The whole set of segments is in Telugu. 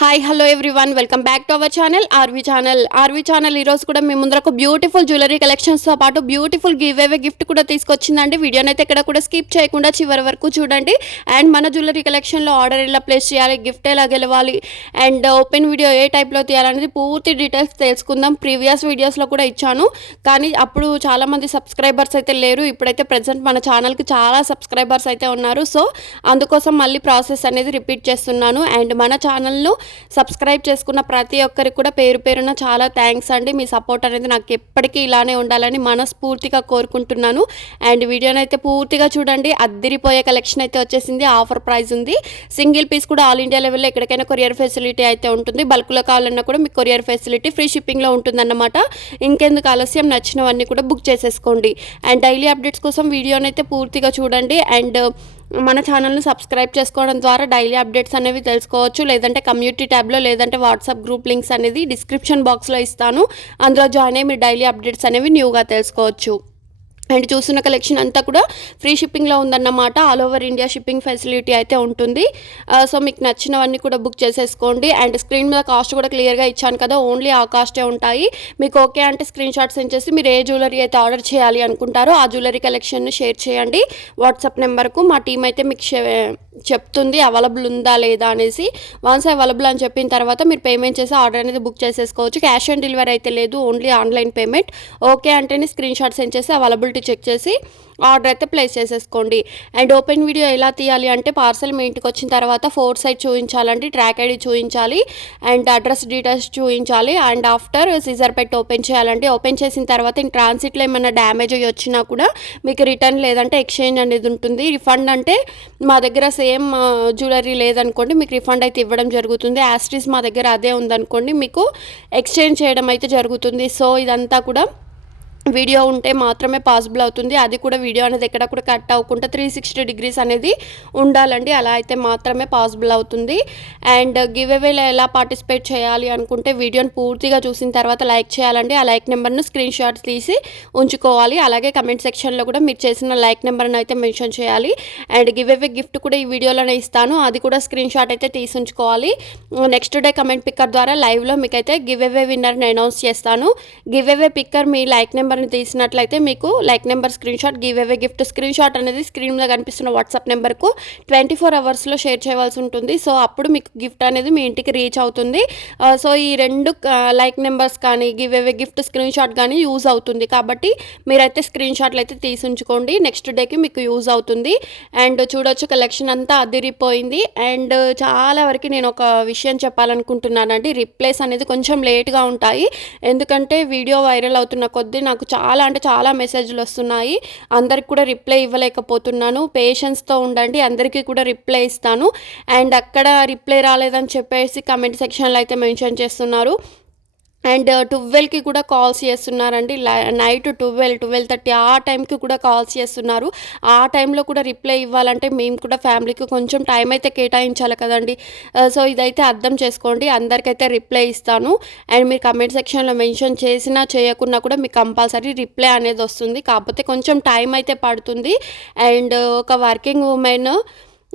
Hi hello everyone welcome back to our channel RV channel ఈరోజు కూడా మీ ముందరకు బ్యూటిఫుల్ జ్యువెలరీ కలెక్షన్స్తో పాటు బ్యూటిఫుల్ గివ్ అవే గిఫ్ట్ కూడా తీసుకొచ్చిందండి. వీడియోని అయితే ఎక్కడ కూడా స్కిప్ చేయకుండా చివరి వరకు చూడండి. అండ్ మన జ్యువెలరీ కలెక్షన్లో ఆర్డర్ ఎలా ప్లేస్ చేయాలి, గిఫ్ట్ ఎలా గెలవాలి, అండ్ ఓపెన్ వీడియో ఏ టైప్లో తీయాలనేది పూర్తి డీటెయిల్స్ తెలుసుకుందాం. ప్రీవియస్ వీడియోస్లో కూడా ఇచ్చాను, కానీ అప్పుడు చాలామంది సబ్స్క్రైబర్స్ అయితే లేరు. ఇప్పుడైతే ప్రజెంట్ మన ఛానల్కి చాలా సబ్స్క్రైబర్స్ అయితే ఉన్నారు. సో అందుకోసం మళ్ళీ ప్రాసెస్ అనేది రిపీట్ చేస్తున్నాను. అండ్ మన ఛానల్ను సబ్స్క్రైబ్ చేసుకున్న ప్రతి ఒక్కరికి కూడా పేరు పేరున చాలా థ్యాంక్స్ అండి. మీ సపోర్ట్ అనేది నాకు ఎప్పటికీ ఇలానే ఉండాలని మనస్ఫూర్తిగా కోరుకుంటున్నాను. అండ్ వీడియోని అయితే పూర్తిగా చూడండి. అద్దిరిపోయే కలెక్షన్ అయితే వచ్చేసింది. ఆఫర్ ప్రైస్ ఉంది. సింగిల్ పీస్ కూడా ఆల్ ఇండియా లెవెల్లో ఎక్కడికైనా కొరియర్ ఫెసిలిటీ అయితే ఉంటుంది. బల్క్లో కావాలన్నా కూడా మీకు కొరియర్ ఫెసిలిటీ ఫ్రీ షిప్పింగ్లో ఉంటుందన్నమాట. ఇంకెందుకు ఆలస్యం, నచ్చినవన్నీ కూడా బుక్ చేసేసుకోండి. అండ్ డైలీ అప్డేట్స్ కోసం వీడియోని అయితే పూర్తిగా చూడండి. అండ్ మన ఛానల్ని సబ్స్క్రైబ్ చేసుకోవడం ద్వారా డైలీ అప్డేట్స్ అనేవి తెలుసుకోవచ్చు. లేదంటే కమ్యూనిటీ ట్యాబ్లో, లేదంటే వాట్సాప్ గ్రూప్ లింక్స్ అనేది డిస్క్రిప్షన్ బాక్స్లో ఇస్తాను. అందులో జాయిన్ అయ్యి మీరు డైలీ అప్డేట్స్ అనేవి న్యూగా తెలుసుకోవచ్చు. అండ్ చూస్తున్న కలెక్షన్ అంతా కూడా ఫ్రీ షిప్పింగ్లో ఉందన్నమాట. All over India shipping facility అయితే ఉంటుంది. సో మీకు నచ్చినవన్నీ కూడా బుక్ చేసేసుకోండి. అండ్ స్క్రీన్ మీద కాస్ట్ కూడా క్లియర్గా ఇచ్చాను కదా, ఓన్లీ ఆ కాస్టే ఉంటాయి. మీకు ఓకే అంటే స్క్రీన్ షాట్స్ సెండ్ చేసి మీరు ఏ జ్యువెలరీ అయితే ఆర్డర్ చేయాలి అనుకుంటారో ఆ జ్యువెలరీ కలెక్షన్ని షేర్ చేయండి వాట్సాప్ నెంబర్కు. మా టీం అయితే మీకు చెప్తుంది అవైలబుల్ ఉందా లేదా అనేసి. వన్స్ అవైలబుల్ అని చెప్పిన తర్వాత మీరు పేమెంట్ చేసి ఆర్డర్ అనేది బుక్ చేసేసుకోవచ్చు. క్యాష్ ఆన్ డెలివరీ అయితే లేదు, ఓన్లీ ఆన్లైన్ పేమెంట్. ఓకే అంటేనే స్క్రీన్ షాట్ సెండ్ చేసి అవైలబిలిటీ చెక్ చేసి ఆర్డర్ అయితే ప్లేస్ చేసేసుకోండి. అండ్ ఓపెన్ వీడియో ఎలా తీయాలి అంటే, పార్సల్ మీ ఇంటికి వచ్చిన తర్వాత 4 సైడ్ చూపించాలండి, ట్రాక్ ఐడి చూపించాలి, అండ్ అడ్రస్ డీటెయిల్స్ చూపించాలి. అండ్ ఆఫ్టర్ సీజర్ పెట్టి ఓపెన్ చేయాలండి. ఓపెన్ చేసిన తర్వాత ఇన్ ట్రాన్సిట్లో ఏమైనా డ్యామేజ్ అయ్యి వచ్చినా కూడా మీకు రిటర్న్ లేదంటే ఎక్స్చేంజ్ అనేది ఉంటుంది. రిఫండ్ అంటే మా దగ్గర సేమ్ జ్యువెలరీ లేదనుకోండి, మీకు రిఫండ్ అయితే ఇవ్వడం జరుగుతుంది. యాస్టీస్ మా దగ్గర అదే ఉందనుకోండి, మీకు ఎక్స్చేంజ్ చేయడం అయితే జరుగుతుంది. సో ఇదంతా కూడా వీడియో ఉంటే మాత్రమే పాసిబుల్ అవుతుంది. అది కూడా వీడియో అనేది ఎక్కడ కూడా కట్ అవ్వకుండా 360 డిగ్రీస్ అనేది ఉండాలండి. అలా అయితే మాత్రమే పాసిబుల్ అవుతుంది. అండ్ గివ్ అవేలో ఎలా పార్టిసిపేట్ చేయాలి అనుకుంటే వీడియోని పూర్తిగా చూసిన తర్వాత లైక్ చేయాలండి. ఆ లైక్ నెంబర్ను స్క్రీన్ షాట్స్ తీసి ఉంచుకోవాలి. అలాగే కమెంట్ సెక్షన్లో కూడా మీరు చేసిన లైక్ నెంబర్ని అయితే మెన్షన్ చేయాలి. అండ్ గివ్ అవే గిఫ్ట్ కూడా ఈ వీడియోలోనే ఇస్తాను, అది కూడా స్క్రీన్ షాట్ అయితే తీసి ఉంచుకోవాలి. నెక్స్ట్ డే కమెంట్ పిక్కర్ ద్వారా లైవ్లో మీకైతే గివ్ అవే విన్నర్ని అనౌన్స్ చేస్తాను. గివ్ అవే పిక్కర్ మీ లైక్ నెంబర్ తీసినట్లయితే మీకు like number screen shot, give away gift screen shot అనేది స్క్రీన్ మీద కనిపిస్తున్న వాట్సాప్ నెంబర్కు 24 అవర్స్లో షేర్ చేయవలసి ఉంటుంది. సో అప్పుడు మీకు గిఫ్ట్ అనేది మీ ఇంటికి రీచ్ అవుతుంది. సో ఈ 2 లైక్ నెంబర్స్ కానీ give away gift screen shot కానీ యూజ్ అవుతుంది. కాబట్టి మీరైతే స్క్రీన్ షాట్లు అయితే తీసి ఉంచుకోండి, నెక్స్ట్ డేకి మీకు యూజ్ అవుతుంది. అండ్ చూడొచ్చు కలెక్షన్ అంతా అదిరిపోయింది. అండ్ చాలా వరకు నేను ఒక విషయం చెప్పాలనుకుంటున్నానండి. రిప్లైస్ అనేది కొంచెం లేట్గా ఉంటాయి, ఎందుకంటే వీడియో వైరల్ అవుతున్న కొద్దీ నాకు చాలా అంటే చాలా మెసేజ్లు వస్తున్నాయి. అందరికి కూడా రిప్లై ఇవ్వలేకపోతున్నాను. పేషెన్స్తో ఉండండి, అందరికీ కూడా రిప్లై ఇస్తాను. అండ్ అక్కడ రిప్లై రాలేదని చెప్పేసి కమెంట్ సెక్షన్లో అయితే మెన్షన్ చేస్తున్నారు. అండ్ 12కి కూడా కాల్స్ చేస్తున్నారండి. నైట్ 12-12:30 ఆ టైంకి కూడా కాల్స్ చేస్తున్నారు. ఆ టైంలో కూడా రిప్లై ఇవ్వాలంటే మేము కూడా ఫ్యామిలీకి కొంచెం టైం అయితే కేటాయించాలి కదండి. సో ఇదైతే అర్థం చేసుకోండి. అందరికైతే రిప్లై ఇస్తాను. అండ్ మీరు కమెంట్ సెక్షన్లో మెన్షన్ చేసినా చేయకున్నా కూడా మీకు కంపల్సరీ రిప్లై అనేది వస్తుంది. కాకపోతే కొంచెం టైం అయితే పడుతుంది. అండ్ ఒక వర్కింగ్ ఉమెన్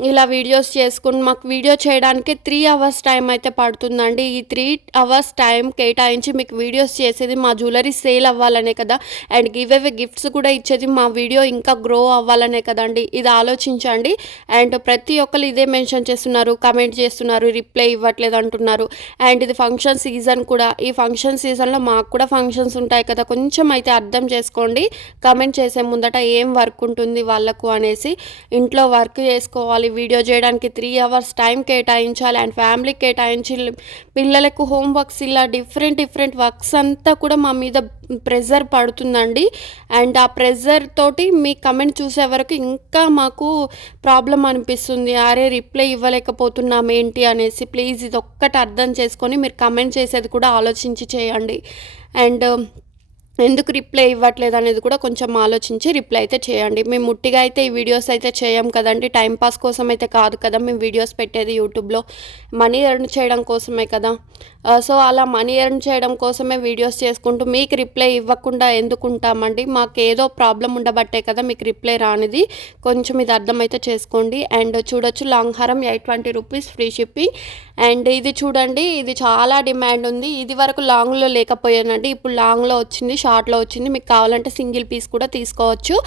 ఇలా వీడియోస్ చేసుకుని మాకు వీడియో చేయడానికి 3 అవర్స్ టైం అయితే పడుతుందండి. ఈ 3 అవర్స్ టైం కేటాయించి మీకు వీడియోస్ చేసేది మా జ్యువెలరీ సేల్ అవ్వాలనే కదా, అండ్ గివ్ అవే గిఫ్ట్స్ కూడా ఇచ్చేది మా వీడియో ఇంకా గ్రో అవ్వాలనే కదండి. ఇది ఆలోచించండి. అండ్ ప్రతి ఒక్కరు ఇదే మెన్షన్ చేస్తున్నారు, కమెంట్ చేస్తున్నారు, రిప్లై ఇవ్వట్లేదు అంటున్నారు. అండ్ ఇది ఫంక్షన్ సీజన్ కూడా. ఈ ఫంక్షన్ సీజన్లో మాకు కూడా ఫంక్షన్స్ ఉంటాయి కదా, కొంచెం అయితే అర్థం చేసుకోండి. కమెంట్ చేసే ముందట ఏం వర్క్ ఉంటుంది వాళ్ళకు అనేసి. ఇంట్లో వర్క్ చేసుకోవాలి, వీడియో చేయడానికి 3 అవర్స్ టైం కేటాయించాలి, అండ్ ఫ్యామిలీకి కేటాయించి పిల్లలకు హోంవర్క్స్ ఇలా డిఫరెంట్ వర్క్స్ అంతా కూడా మా మీద ప్రెజర్ పడుతుందండి. అండ్ ఆ ప్రెజర్ తోటి మీ కమెంట్ చూసే వరకు ఇంకా మాకు ప్రాబ్లం అనిపిస్తుంది. అరే రిప్లై ఇవ్వలేకపోతున్నాం ఏంటి అనేసి. ప్లీజ్ ఇది ఒక్కటి అర్థం చేసుకొని మీరు కమెంట్ చేసేది కూడా ఆలోచించి చేయండి. అండ్ ఎందుకు రిప్లై ఇవ్వట్లేదు అనేది కూడా కొంచెం ఆలోచించి రిప్లై అయితే చేయండి. మేము ముట్టిగా అయితే ఈ వీడియోస్ అయితే చేయం కదండి, టైంపాస్ కోసం అయితే కాదు కదా మేము వీడియోస్ పెట్టేది యూట్యూబ్లో, మనీ ఎర్న్ చేయడం కోసమే కదా. సో అలా మనీ ఎర్న్ చేయడం కోసమే వీడియోస్ చేసుకుంటూ మీకు రిప్లై ఇవ్వకుండా ఎందుకు ఉంటామండి? మాకు ఏదో ప్రాబ్లం ఉండబట్టే కదా మీకు రిప్లై రానిది, కొంచెం ఇది అర్థమైతే చేసుకోండి. అండ్ చూడొచ్చు లాంగ్ హారం 820 రూపీస్ ఫ్రీ షిప్పింగ్. అండ్ ఇది చూడండి, ఇది చాలా డిమాండ్ ఉంది. ఇది వరకు లాంగ్లో లేకపోయానండి, ఇప్పుడు లాంగ్లో వచ్చింది, షార్ట్లో వచ్చింది. మీకు కావాలంటే సింగిల్ పీస్ కూడా తీసుకోవచ్చు.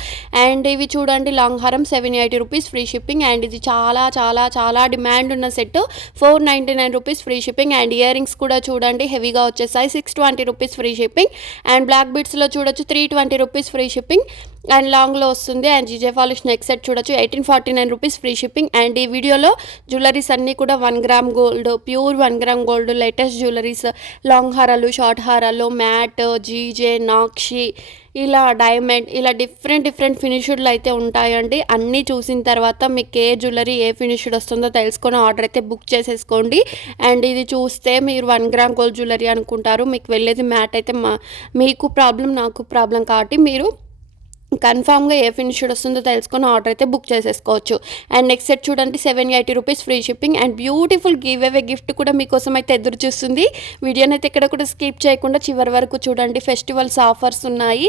అండ్ ఇవి చూడండి లాంగ్ హారం 780 రూపీస్ ఫ్రీ షిప్పింగ్. అండ్ ఇది చాలా చాలా చాలా డిమాండ్ ఉన్న set, 499 rupees free shipping. And earrings కూడా చూడండి హెవీగా వచ్చేసాయి, 620 rupees free shipping. And black బీడ్స్లో చూడొచ్చు 320 రూపీస్ ఫ్రీ షిప్పింగ్ అండ్ లాంగ్లో వస్తుంది. And GJ polish neck set చూడొచ్చు 1849 రూపీస్ ఫ్రీ షిప్పింగ్. అండ్ ఈ వీడియోలో జ్యువెలరీస్ అన్నీ కూడా 1 gram gold, pure 1 gram gold, latest jewelleries, long హారాలు, షార్ట్ హారాలు, మ్యాట్, జీజే, నాక్షి, ఇలా డైమండ్, ఇలా డిఫరెంట్ ఫినిష్డ్లు అయితే ఉంటాయండి. అన్నీ చూసిన తర్వాత మీకు ఏ జ్యువెలరీ ఏ ఫినిష్డ్ వస్తుందో తెలుసుకొని ఆర్డర్ అయితే బుక్ చేసేసుకోండి. అండ్ ఇది చూస్తే మీరు 1 గ్రామ్ గోల్డ్ జ్యువెలరీ అనుకుంటారు, మీకు వెళ్ళేది మ్యాట్ అయితే మీకు ప్రాబ్లం నాకు ప్రాబ్లం కాబట్టి మీరు కన్ఫామ్గా ఏ ఫినిష్డ్ వస్తుందో తెలుసుకొని ఆర్డర్ అయితే బుక్ చేసేసుకోవచ్చు. అండ్ నెక్స్ట్ సెట్ చూడండి 780 rupees free shipping. And beautiful give away gift కూడా మీకోసం అయితే ఎదురు చూస్తుంది. వీడియోని అయితే ఇక్కడ కూడా స్కిప్ చేయకుండా చివరి వరకు చూడండి. ఫెస్టివల్స్ ఆఫర్స్ ఉన్నాయి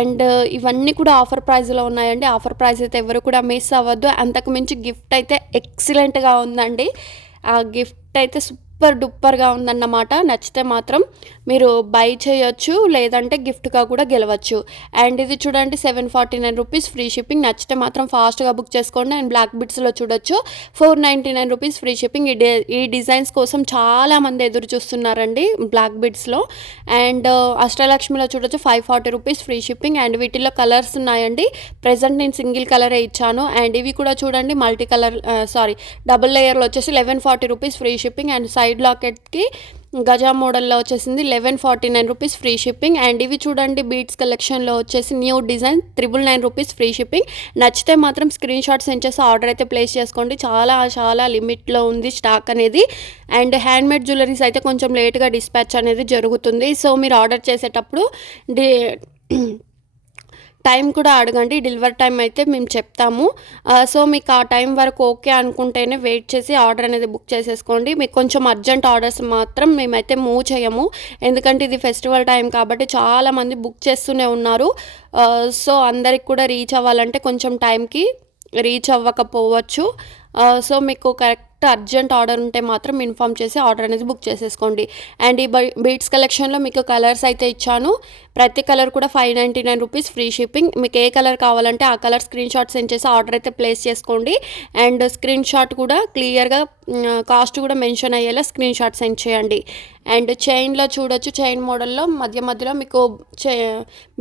అండ్ ఇవన్నీ కూడా ఆఫర్ ప్రైస్లో ఉన్నాయండి. ఆఫర్ ప్రైస్ అయితే ఎవరు కూడా మిస్ అవ్వద్దు. అంతకు మించి గిఫ్ట్ అయితే ఎక్సలెంట్గా ఉందండి. ఆ గిఫ్ట్ అయితే సూపర్ డూపర్గా ఉందన్నమాట. నచ్చితే మాత్రం మీరు బై చేయొచ్చు, లేదంటే గిఫ్ట్గా కూడా గెలవచ్చు. అండ్ ఇది చూడండి 749 రూపీస్ ఫ్రీ షిప్పింగ్. నచ్చితే మాత్రం ఫాస్ట్గా బుక్ చేసుకోండి. అండ్ బ్లాక్ బిట్స్లో చూడొచ్చు 499 రూపీస్ ఫ్రీ షిప్పింగ్. ఈ డిజైన్స్ కోసం చాలామంది ఎదురు చూస్తున్నారండి బ్లాక్ బిట్స్లో. అండ్ అష్టలక్ష్మిలో చూడొచ్చు 540 రూపీస్ ఫ్రీ షిప్పింగ్. అండ్ వీటిల్లో కలర్స్ ఉన్నాయండి, ప్రజెంట్ నేను సింగిల్ కలరే ఇచ్చాను. అండ్ ఇవి కూడా చూడండి మల్టీ కలర్ డబుల్ లేయర్లో వచ్చేసి 1140 rupees free shipping. And side లాకెట్కి గజా మోడల్లో వచ్చేసింది 1149 రూపీస్ ఫ్రీ షిప్పింగ్. అండ్ ఇవి చూడండి బీట్స్ కలెక్షన్లో వచ్చేసి new design 999 rupees free shipping. నచ్చితే మాత్రం స్క్రీన్ షాట్ సెండ్ చేసి ఆర్డర్ అయితే ప్లేస్ చేసుకోండి. చాలా చాలా లిమిట్లో ఉంది స్టాక్ అనేది. అండ్ హ్యాండ్మేడ్ జ్యువెలరీస్ అయితే కొంచెం లేట్గా డిస్పాచ్ అనేది జరుగుతుంది. సో మీరు ఆర్డర్ చేసేటప్పుడు టైం కూడా అడగండి, డెలివరీ టైం అయితే మేము చెప్తాము. సో మీకు ఆ టైం వరకు ఓకే అనుకుంటేనే వెయిట్ చేసి ఆర్డర్ అనేది బుక్ చేసేసుకోండి. మీకు కొంచెం అర్జెంట్ ఆర్డర్స్ మాత్రం మేమైతే మూవ్ చేయము, ఎందుకంటే ఇది ఫెస్టివల్ టైం కాబట్టి చాలామంది బుక్ చేస్తూనే ఉన్నారు. సో అందరికి కూడా రీచ్ అవ్వాలంటే కొంచెం టైంకి రీచ్ అవ్వకపోవచ్చు. సో మీకు కరెక్ట్ అర్జెంట్ ఆర్డర్ ఉంటే మాత్రం ఇన్ఫామ్ చేసి ఆర్డర్ అనేది బుక్ చేసేసుకోండి. అండ్ ఈ బీట్స్ కలెక్షన్లో మీకు కలర్స్ అయితే ఇచ్చాను, ప్రతి కలర్ కూడా 599 రూపీస్ ఫ్రీ షిప్పింగ్. మీకు ఏ కలర్ కావాలంటే ఆ కలర్ స్క్రీన్ షాట్ సెండ్ చేసి ఆర్డర్ అయితే ప్లేస్ చేసుకోండి. అండ్ స్క్రీన్ షాట్ కూడా క్లియర్గా కాస్ట్ కూడా మెన్షన్ అయ్యేలా స్క్రీన్ షాట్ సెండ్ చేయండి. అండ్ చైన్లో చూడొచ్చు, చైన్ మోడల్లో మధ్యలో మీకు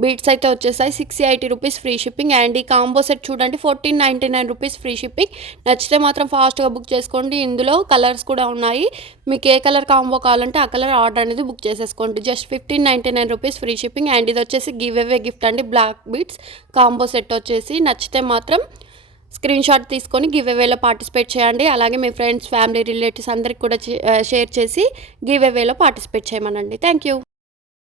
బీట్స్ అయితే వచ్చేసాయి 680 రూపీస్ ఫ్రీ షిప్పింగ్. అండ్ ఈ కాంబో సెట్ చూడండి 1499 రూపీస్ ఫ్రీ షిప్పింగ్. నచ్చితే మాత్రం ఫాస్ట్గా బుక్ చేసుకోండి. ఇందులో కలర్స్ కూడా ఉన్నాయి, మీకు ఏ కలర్ కాంబో కావాలంటే ఆ కలర్ ఆర్డర్ అనేది బుక్ చేసేసుకోండి. Just 1599 rupees free shipping. And ఇది వచ్చేసి గివ్ అవే గిఫ్ట్ అండి, బ్లాక్ బీట్స్ కాంబో సెట్ వచ్చేసి. నచ్చితే మాత్రం స్క్రీన్ షాట్ తీసుకొని గివ్ అవేలో పార్టిసిపేట్ చేయండి. అలాగే మీ ఫ్రెండ్స్, ఫ్యామిలీ, రిలేటివ్స్ అందరికి కూడా షేర్ చేసి గివ్ అవేలో పార్టిసిపేట్ చేయమనండి. Thank you.